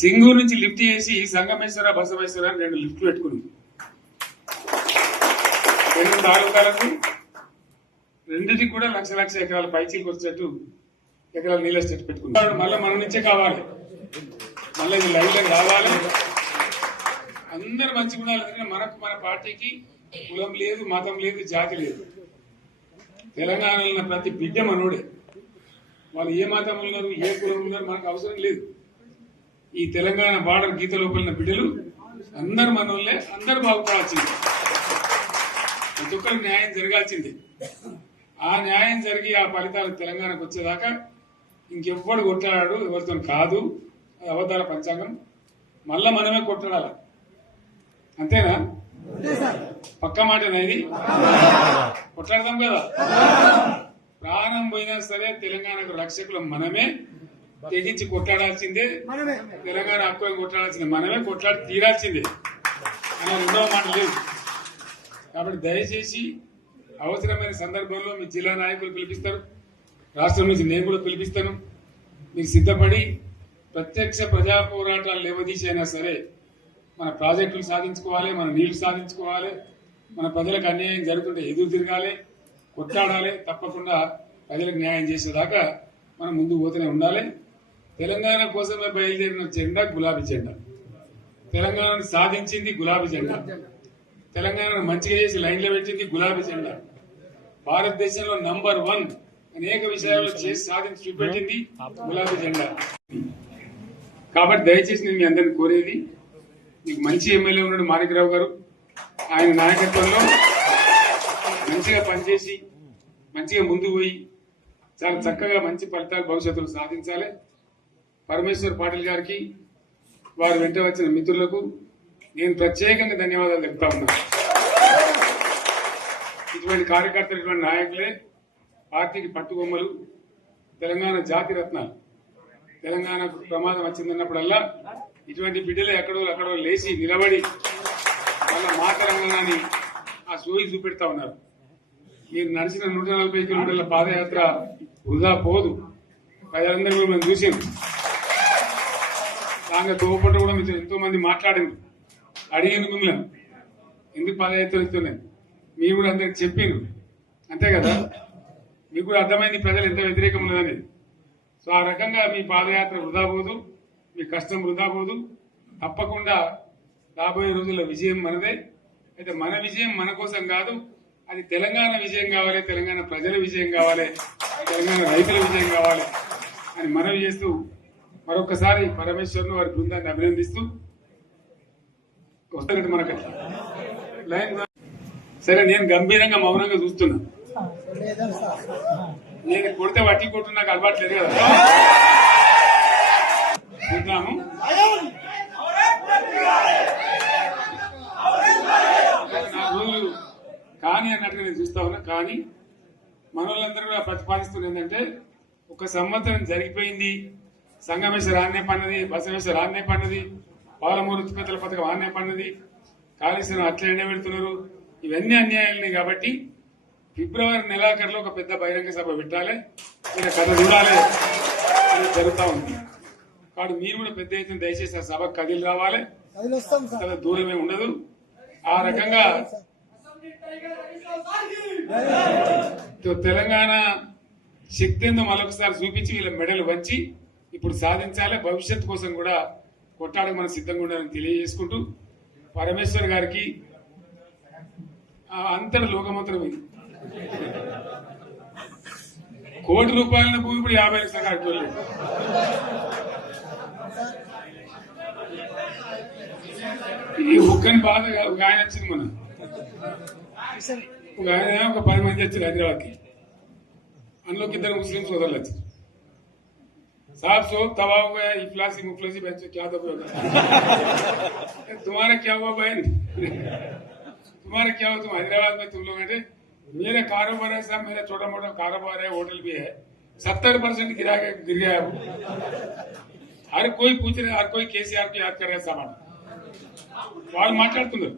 సింగూరు నుంచి లిఫ్ట్ చేసి సంగమేశ్వర బసవేశ్వర అని 2 లిఫ్ట్లు పెట్టుకున్నాం. 2 తాలూకాలకు రెండింటికి కూడా లక్ష ఎకరాల పైచీలకు వచ్చేట్టు ఎకరాల నీళ్ళ స్టేట్ పెట్టుకున్నాం. మళ్ళీ మన నుంచే కావాలి, మళ్ళీ ఇది లైన్లో రావాలి. అందరు మంచిగా ఉండాలి. ఎందుకంటే మన పార్టీకి కులం లేదు, మతం లేదు, జాతి లేదు. తెలంగాణలో ఉన్న ప్రతి బిడ్డ మనోడే. వాళ్ళు ఏ మతం ఉన్నారు, ఏ కులం ఉన్నారు మనకు అవసరం లేదు. ఈ తెలంగాణ బార్డర్ గీత లోపలిన బిడ్డలు అందరు మనోళ్ళే, అందరు బాగుపడాల్సిందే. ప్రతి ఒక్కరికి న్యాయం జరగాల్సిందే. ఆ న్యాయం జరిగి ఆ ఫలితాలు తెలంగాణకు వచ్చేదాకా ఇంకెవ్వడు కొట్లాడాడు, ఎవరితో కాదు. అది అబద్ధాల పంచాంగం. మళ్ళా మనమే కొట్లాడాలి. అంతేనా? పక్క మాట అనేది కొట్లాడదాం కదా. ప్రాణం పోయినా సరే తెలంగాణకు రక్షకులు మనమే. తెగించి కొట్లాడాల్సిందే. తెలంగాణ హక్కులను కొట్లాడాల్సిందే. మనమే కొట్లాడి తీరాల్సిందే. అలా 2వ మాట లేదు. కాబట్టి దయచేసి అవసరమైన సందర్భంలో మీ జిల్లా నాయకులు పిలిపిస్తారు, రాష్ట్రం నుంచి నేను కూడా పిలిపిస్తాను. మీకు సిద్ధపడి ప్రత్యక్ష ప్రజా పోరాటాలు లేవదీసైనా సరే మన ప్రాజెక్టులు సాధించుకోవాలి, మన నీళ్లు సాధించుకోవాలి, మన ప్రజలకు అన్యాయం జరుగుతుంటే ఎదురు తిరగాలి, కొట్లాడాలి. తప్పకుండా ప్రజలకు న్యాయం చేసేదాకా మనం ముందు పోతూనే ఉండాలి. తెలంగాణ కోసమే బయలుదేరిన జెండా గులాబీ జెండా. తెలంగాణను సాధించింది గులాబీ జెండా. తెలంగాణను మంచిగా చేసి లైన్లో పెట్టింది గులాబీ జెండా. భారతదేశంలో నంబర్ 1 అనేక విషయాల్లో చేసి సాధించి చూపెట్టింది గులాబీ జెండా. కాబట్టి దయచేసి నేను మీ అందరిని కోరేది, మీకు మంచి ఎమ్మెల్యే ఉన్నాడు మాణిక్రావు గారు. ఆయన నాయకత్వంలో మంచిగా పనిచేసి మంచిగా ముందుకు పోయి చాలా చక్కగా మంచి ఫలితాలు భవిష్యత్తులో సాధించాలి. పరమేశ్వర్ పాటిల్ గారికి, వారు వెంట వచ్చిన మిత్రులకు నేను ప్రత్యేకంగా ధన్యవాదాలు చెప్తా ఉన్నాను. ఇటువంటి కార్యకర్తలు, ఇటువంటి నాయకులే పార్టీకి పట్టుబొమ్మలు, తెలంగాణ జాతి రత్నాలు. తెలంగాణకు ప్రమాదం వచ్చిందన్నప్పుడల్లా ఇటువంటి బిడ్డలు ఎక్కడో లేచి నిలబడి వాళ్ళ మాతరంగాన్ని ఆ సోయి చూపెడతా ఉన్నారు. మీరు నడిచిన 140 కిలోమీటర్ల పాదయాత్ర వృధా పోదు. ప్రజలందరూ కూడా మనం చూసాం. దాంట్లో తోపట్టు కూడా మీతో ఎంతో మంది మాట్లాడింది, అడిగింది మిమ్మల్ని ఎందుకు పాదయాత్ర ఇస్తున్నాను. మీరు కూడా అందరికి చెప్పిండ్రు, అంతే కదా. మీకు కూడా అర్థమైంది ప్రజలు ఎంత వ్యతిరేకం ఉన్నదనేది. సో ఆ రకంగా మీ పాదయాత్ర వృధా పోదు, మీ కష్టం వృధా పోదు. తప్పకుండా రాబోయే రోజుల్లో విజయం మనదే. అయితే మన విజయం మన కోసం కాదు, అది తెలంగాణ విజయం కావాలి, తెలంగాణ ప్రజల విజయం కావాలి, తెలంగాణ రైతుల విజయం కావాలి అని మనవి చేస్తూ మరొకసారి పరమేశ్వర్ను వారి బృందాన్ని అభినందిస్తూ వస్తారంటే మనకు లైన్. సరే, నేను గంభీరంగా మౌనంగా చూస్తున్నా. నేను కొడితే వడ్డీ కొట్టు నాకు అలవాటు లేదు కదా. చూద్దాము. రోజులు కానీ అన్నట్టుగా నేను చూస్తా ఉన్నా. కానీ మనోళ్ళందరూ కూడా ప్రతిపాదిస్తున్న ఏంటంటే, 1 సంవత్సరం జరిగిపోయింది, సంగమేశ్వర ఆన్నే పన్నది, బసవేశ్వర ఆన్నే పన్నది, పాలమూరు ఉత్పత్తుల పథకం ఆన్నే పన్నది, కాళేశ్వరం అట్లే ఎండ పెడుతున్నారు. ఇవన్నీ అన్యాయాలని. కాబట్టి ఫిబ్రవరి నెలాఖరులో ఒక పెద్ద బహిరంగ సభ పెట్టాలి, మీరు కథ చూడాలి అని జరుగుతూ ఉంది. కాబట్టి మీరు కూడా పెద్ద ఎత్తున దయచేసి ఆ సభకు కదిలి రావాలి. కదా దూరమే ఉండదు. ఆ రకంగా తెలంగాణ శక్తి ఏందో మరొకసారి చూపించి వీళ్ళ మెడలు వంచి ఇప్పుడు సాధించాలి. భవిష్యత్తు కోసం కూడా కొట్టాడక మనం సిద్ధంగా ఉండాలని తెలియజేసుకుంటూ, పరమేశ్వర్ గారికి అంతటి లోకమంతరం ఇది. ₹1 కోట్ల భూమి ఇప్పుడు 50 లక్షల కట్టలేదు. ఈ ఒక్కని బాధ ఒక ఆయన వచ్చింది, మన ఒక ఆయన ఒక 10 మంది వచ్చారు హైదరాబాద్కి. అందులోకి 2 ముస్లిం సోదరులు వచ్చారు. साहब सोब तबाह हो गया, इफलासी मुफलसी बहन से क्या दबे होगा। तुम्हारा क्या हुआ बहन, तुम्हारा क्या हुआ, तुम हैदराबाद में तुम लोग हैं। मेरा कारोबार है साहब, मेरा छोटा मोटा कारोबार है, होटल भी है, 70% गिर गया है। हर कोई पूछ रहे, हर कोई केसीआर को याद कर रहे सामान వాళ్ళు మాట్లాడుతున్నారు.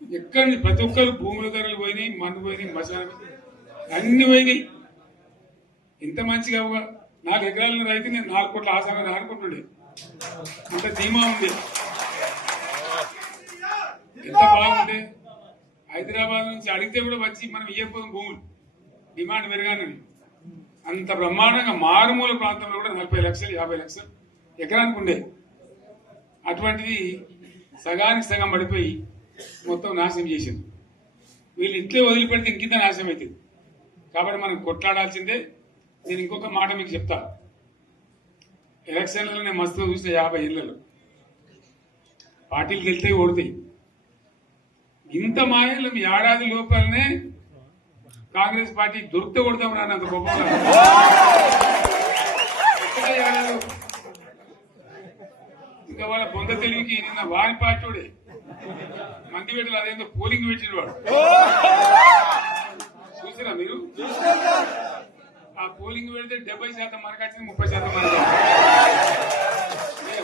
ఎక్కడి ప్రతి ఒక్కరు భూముల ధరలు పోయినాయి, మందు పోయినాయి, మసాలా అన్ని పోయినాయి. ఇంత మంచిగా 4 ఎకరాల రైతు నేను 4 కోట్ల ఆసామని అనుకుంటుండే. ఇంత ధీమా ఉంది. ఎంత బాగుంటే హైదరాబాద్ నుంచి అడిగితే కూడా వచ్చి మనం ఇయ్యకపోతే భూములు డిమాండ్ పెరగానని అంత బ్రహ్మాండంగా మారుమూల ప్రాంతంలో కూడా 40 లక్షలు 50 లక్షలు ఎకరానికి ఉండే అటువంటిది సగానికి సగం పడిపోయి మొత్తం నాశనం చేసింది. వీళ్ళు ఇట్లే వదిలిపెడితే ఇంకింత నాశనం అవుతుంది. కాబట్టి మనం కొట్లాడాల్సిందే. నేను ఇంకొక మాట మీకు చెప్తా. ఎలక్షన్లలో నేను మస్తు చూసిన 50 ఏళ్లలో పార్టీలు గెలితే ఓడతాయి. ఇంత మాయలు ఏడాది లోపలనే కాంగ్రెస్ పార్టీ దొరికితే కొడతాం రానంత గొప్ప ఇంకా వాళ్ళ పొంద తెలివికి నిన్న వారి పార్టీ మంది పెట్టాలి. అదేందో పోలింగ్ పెట్టిన వాడు చూసారా మీరు? ఆ పోలింగ్ పెడితే 70% మనకు వచ్చింది, 30% మనకు.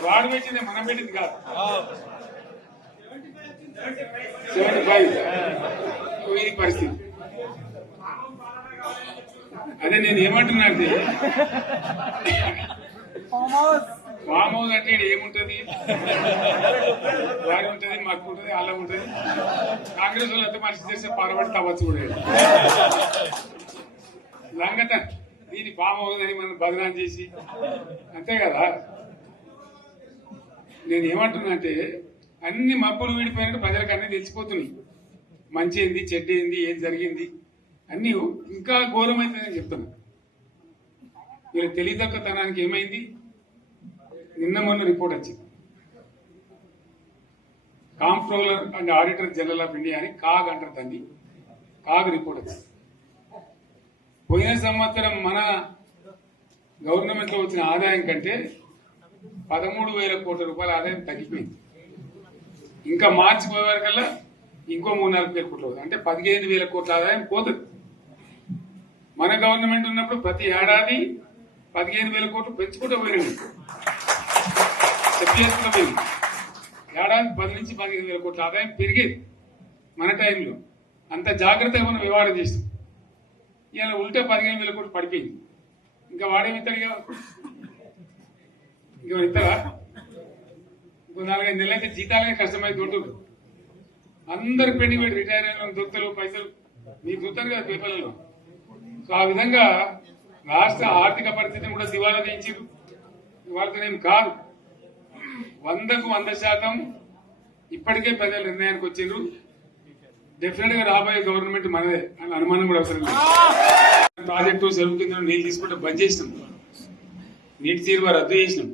వాడు పెట్టింది మనం పెట్టింది కాదు. 75 ఇది పరిస్థితి. అదే నేను ఏమంటున్నా అంటే ఫామ్ హౌస్ అంటే ఏముంటది, వారి ఉంటది, మాకు ఉంటది, అలా ఉంటది. కాంగ్రెస్ వాళ్ళు అయితే మనిషి చేస్తే పారబడి తవ్వచ్చు కూడా లంగత. దీన్ని ఫామ్ హౌస్ అని మనం బదనాం చేసి అంతే కదా. నేను ఏమంటున్నా అంటే అన్ని మబ్బులు వీడిపోయినట్టు ప్రజలకు అన్ని తెలిసిపోతున్నాయి. మంచి ఏంది, చెడ్డ ఏంది, ఏం జరిగింది అన్ని ఇంకా ఘోరమైందని చెప్తున్నా. వీళ్ళ తెలియదక్కతనానికి ఏమైంది? నిన్న మొన్న రిపోర్ట్ వచ్చింది. Comptroller and auditor general of India అని కాగ్ అంటారు దాన్ని. కాగ్ రిపోర్ట్ వచ్చింది. పోయిన సంవత్సరం మన గవర్నమెంట్ లో వచ్చిన ఆదాయం కంటే 13,000 కోట్ల రూపాయల ఆదాయం తగ్గిపోయింది. ఇంకా మార్చి పోయే వరకల్లా ఇంకో 3-4 కోట్ల అంటే 15,000 కోట్ల ఆదాయం పోతుంది. మన గవర్నమెంట్ ఉన్నప్పుడు ప్రతి ఏడాది 15,000 కోట్లు పెంచుకుంటూ పోయింది. చెప్పేసుకుంటూ పోయింది. ఏడాది 10 నుంచి 15,000 కోట్ల ఆదాయం పెరిగేది మన టైంలో. అంత జాగ్రత్తగా మనం వ్యవహారం చేస్తాం. ఇలా ఉల్టా 15,000 కోట్లు పడిపోయింది. ఇంకా వాడేమిస్తాడుగా? ఇంకా ఇస్తారా? ఇంకో 4-5 నెలలైతే జీతాలనే కష్టమైంది. దొడ్డు అందరు పెండింగ్ పెట్టి రిటైర్ అయిన దొత్తలు పైసలు మీకు చూస్తారు కదా పేపర్లలో. సో ఆ విధంగా రాష్ట్ర ఆర్థిక పరిస్థితిని కూడా దివాలా తీయించారు. వాళ్ళతోనేం కాదు. 100కు 100% ఇప్పటికే ప్రజల నిర్ణయానికి వచ్చిండ్రు. డెఫినెట్ గా రాబోయే గవర్నమెంట్ మనదే అని అనుమానం కూడా అవసరం లేదు. ప్రాజెక్టు సెలవు కింద నీళ్ళు తీసుకుంటే బంద్ చేసినాం. నీటి తీరువ రద్దు చేసినాం.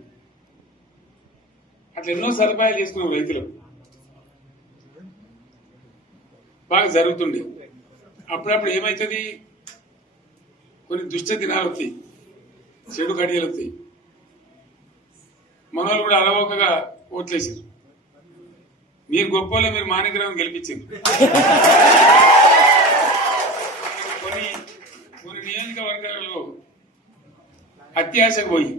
అట్లా ఎన్నో సదుపాయాలు చేసుకున్నాం. రైతులకు బాగా జరుగుతుండే. అప్పుడప్పుడు ఏమవుతుంది, కొన్ని దుష్ట దినాలు వస్తాయి, చెడు గడియలు వస్తాయి. మన వాళ్ళు కూడా అలవోకగా ఓట్లేసారు. మీరు గొప్పలో మీరు మాణిగ్రహం గెలిపించారు. కొన్ని నియోజకవర్గాలలో అత్యాశకు పోయి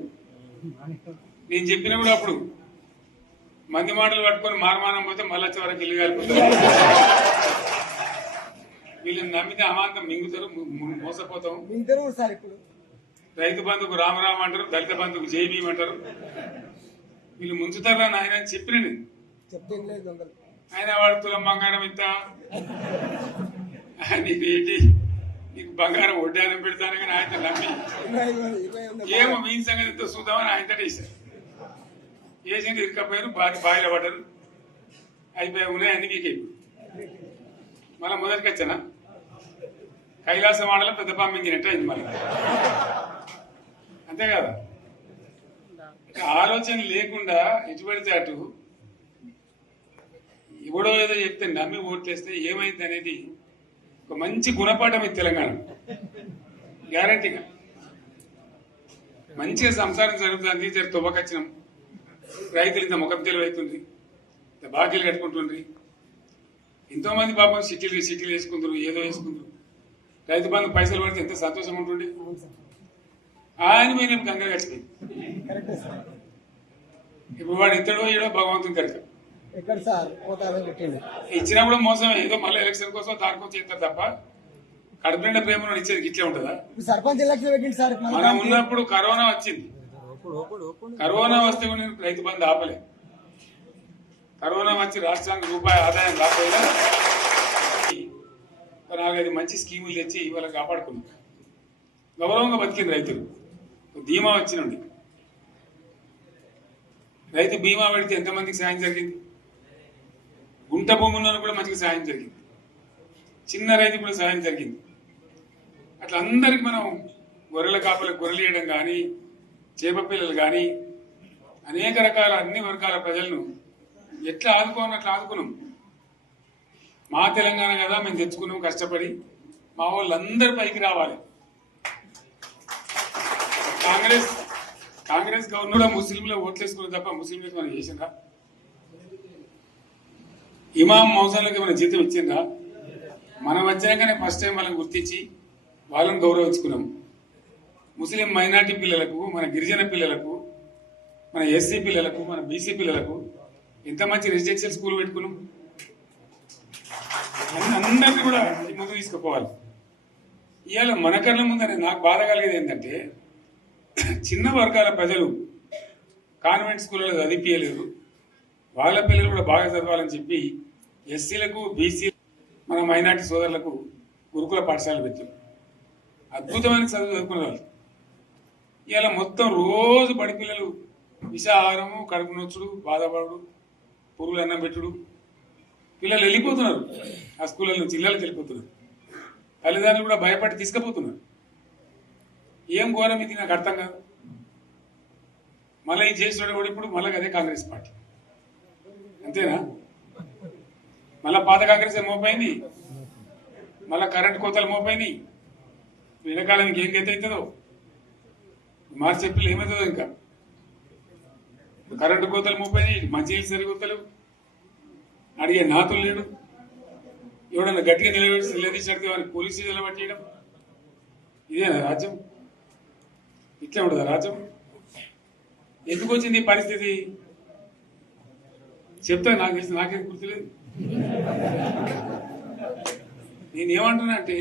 నేను చెప్పిన కూడా అప్పుడు మంది మాటలు పట్టుకొని మారమానం పోతే మళ్ళీ వరకు ఇల్లు కాలిపోతారు. వీళ్ళని నమ్మితే అమాంతం మింగుతారు, మోసపోతాం. రైతు బంధుకు రామరామ అంటారు, దళిత బంధుకు జైబీం అంటారు. వీళ్ళు ముంచుతారా నాయన అని చెప్పిన ఆయన వాడు తులం బంగారం ఇంత నీకు బంగారం వడ్డానం పెడతాను కానీ ఆయన నమ్మి ఏమో మీ సంగతి ఎంతో చూద్దామని ఆయన వేశారు. వేసింది ఇరుకపోయారు, బాయిలో పడ్డారు, అయిపోయి ఉన్నాయి అన్ని మీకు. మళ్ళీ మొదటికి వచ్చానా కైలాసం ఆడలో పెద్ద పంపించినట్టు అయింది మళ్ళీ. అంతే కదా. ఆలోచన లేకుండా ఎటు పడితే అటు ఎవడో ఏదో చెప్తే నమ్మి ఓట్లేస్తే ఏమైంది అనేది ఒక మంచి గుణపాఠం ఇది తెలంగాణ. గ్యారంటీగా మంచిగా సంసారం జరుగుతుంది. జర తువ్వకొచ్చినాం, రైతులు ఇంత ముఖం తెలివైతుంది, ఇంత బాకీలు కట్టుకుంటుండ్రి. ఎంతో మంది పాపం సిటీలు వేసుకుంటారు, ఏదో వేసుకుంటారు. రైతు బంధు పైసలు పడితే ఎంత సంతోషం ఉంటుండే. ఆయన మీద గంగలు గడిచిపోయింది. ఇప్పుడు వాడు ఇతడో ఏడో భగవంతుని కనుక ఇచ్చినప్పుడు మోసమే. ఏదో మళ్ళీ ఎలక్షన్ కోసం దానికోసం చేస్తారు తప్ప కడుపు నిండా ప్రేమ ఇచ్చేది ఇట్లే ఉంటుందా? సర్పంచ్ ఎలక్షన్ పెట్టింది సార్. మనం ఉన్నప్పుడు కరోనా వచ్చింది, కరోనా వస్తే కూడా నేను రైతు బంధు ఆపలే. కరోనా వచ్చి రాష్ట్రానికి రూపాయి ఆదాయం రాకపోయినా 4-5 మంచి స్కీములు తెచ్చి ఇవాళ కాపాడుకున్నాం. గౌరవంగా బతికింది రైతులు. బీమా వచ్చినండి. రైతు బీమా పెడితే ఎంతమందికి సాయం జరిగింది? గుంట భూములను కూడా మంచిగా సాయం జరిగింది. చిన్న రైతు కూడా సాయం జరిగింది. అట్లా అందరికి మనం గొర్రెల కాపలకు గొర్రెలు వేయడం కానీ, చేప పిల్లలు కానీ, అనేక రకాల అన్ని వర్గాల ప్రజలను ఎట్లా ఆదుకోవాలని అట్లా ఆదుకున్నాం. మా తెలంగాణ కదా మేము తెచ్చుకున్నాం కష్టపడి. మా వాళ్ళందరి పైకి రావాలి. కాంగ్రెస్ గవర్నమెంట్ ముస్లింలు ఓట్లేసుకున్న తప్ప ముస్లింలకు మనం చేసిందా? ఇమాం మౌజాన్లకి మన జీతం ఇచ్చిందా? మనం వచ్చినాకనే ఫస్ట్ టైం వాళ్ళని గుర్తించి వాళ్ళని గౌరవించుకున్నాం. ముస్లిం మైనార్టీ పిల్లలకు, మన గిరిజన పిల్లలకు, మన ఎస్సీ పిల్లలకు, మన బీసీ పిల్లలకు ఎంత మంచి రెసిడెన్షియల్ స్కూల్ పెట్టుకున్నాం. అందరినీ కూడా ముందు తీసుకుపోవాలి. ఇవాళ మన కళ్ళ ముందని నాకు బాధ కలిగేది ఏంటంటే, చిన్న వర్గాల ప్రజలు కాన్వెంట్ స్కూళ్ళలో చదివించలేదు. వాళ్ళ పిల్లలు కూడా బాగా చదవాలని చెప్పి ఎస్సీలకు, బీసీ, మన మైనార్టీ సోదరులకు గురుకుల పాఠశాలలు పెట్టారు. అద్భుతమైన చదువుకునే వాళ్ళు. ఇవాళ మొత్తం రోజు బడి పిల్లలు విషాహారము, కడుపు నొచ్చుడు, బాధపడు, పురుగులు అన్నం పెట్టుడు. పిల్లలు వెళ్ళిపోతున్నారు. ఆ స్కూళ్ళ నుంచి ఇళ్ళకి వెళ్ళిపోతున్నారు. తల్లిదండ్రులు కూడా భయపడి తీసుకుపోతున్నారు. ఏం ఘోరం ఇది నాకు అర్థం కాదు. మళ్ళీ ఈ చేసిన కూడా ఇప్పుడు మళ్ళీ అదే కాంగ్రెస్ పార్టీ. అంతేనా? మళ్ళా పాత కాంగ్రెస్ మోపోయింది. మళ్ళా కరెంట్ కోతలు మోపోయినాయి. వెనకాలం ఇంకేం గతి అవుతుందో మార్చి ఏప్రిల్ ఏమవుతుందో. ఇంకా కరెంటు కోతలు మోపోయినాయి. మంచినీళ్ళు సరికొత్తలు. అడిగే నాతులు లేడు. ఎవడన్నా గట్టిగా నిలదీసినట్టు వారికి పోలీసు నిలబట్టేయడం. ఇదేనా రాజ్యం? ఇట్లా ఉండదా రాజ్యం? ఎందుకు వచ్చింది ఈ పరిస్థితి చెప్తా. నాకేం గుర్తులేదు. నేనేమంటున్నా అంటే,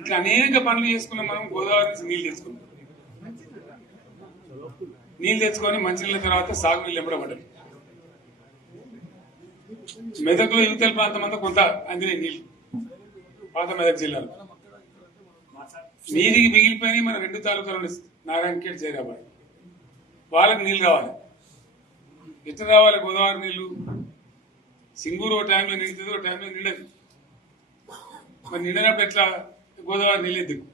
ఇట్లా అనేక పనులు చేసుకున్నాం. మనం గోదావరి నుంచి నీళ్ళు తెచ్చుకున్నాం. నీళ్ళు తెచ్చుకొని మంచినీళ్ళ తర్వాత సాగునీళ్ళు ఎంబడబడ్డారు. మెదక్లో యువతల ప్రాంతం అంతా కొంత అందినే నీళ్ళు. పాత మెదక్ జిల్లాలో నీటికి మిగిలిపోయినాయి. మన 2 తాలూకాలు నారాయణఖేడ్, జైరాబాద్. వాళ్ళకి నీళ్ళు కావాలి. ఎట్లా రావాలి గోదావరి నీళ్లు? సింగూరు ఒక టైంలో నిండుతుంది, ఒక టైంలో నిండదు. మరి నిండినప్పుడు ఎట్లా గోదావరి నీళ్ళు ఎందుకు?